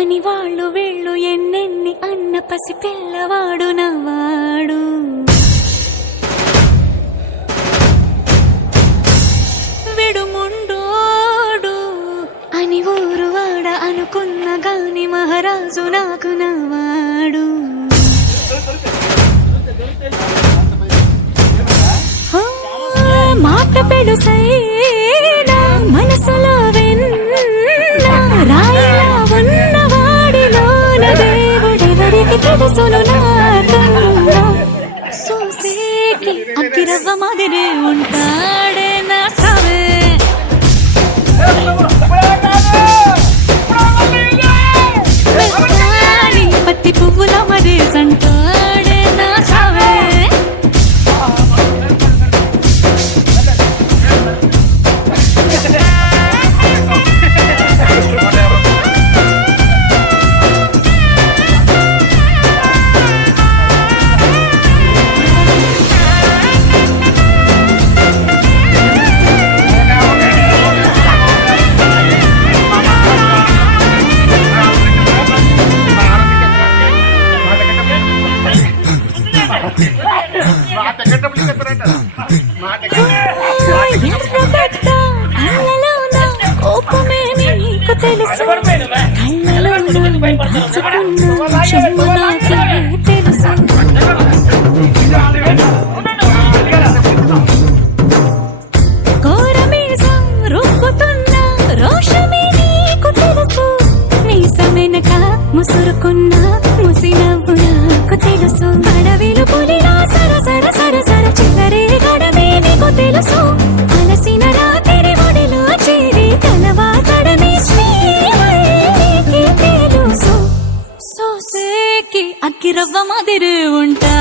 అని వాళ్ళు వీళ్ళు ఎన్నెన్ని అన్న పసి పిల్లవాడు నవ్వాడు. విడుముండోడు అని ఊరు వాడ అనుకున్న గాని మహారాజు నాకు నవ్వాడు. మాట పెడుసైనా మనసులో వెన్నా రాయిలా ఉన్నవాడిలోన దేవుడెవరికి తెలుసును నాకన్నా. సూసేకి అక్కిరవ్వ మాదిరే ఉంటాడే నా సావే. పత్తి పువ్వుల మరే సంటాడే నా సావే. కోపమేమి నీకు తెలుసు, కళ్ళలో దాచుకున్న చెమ్మ నాకే తెలుసు. కోరమీసం రుబ్బుతున్న రోషమే నీకు తెలుసు. మీసమెనక ముసురుకున్న ముసినవ్వు నాకు తెలుసు. అడవిలు పులిలా సరసర సరసర చివరే గడమే నీకు తెలుసు. అలసిన రాత్రి ఒడిలో చేరి కలవాచడమే శ్రీకి తెలుసు. సోసేకి అక్కిరవ్వ మాదిరి ఉంటా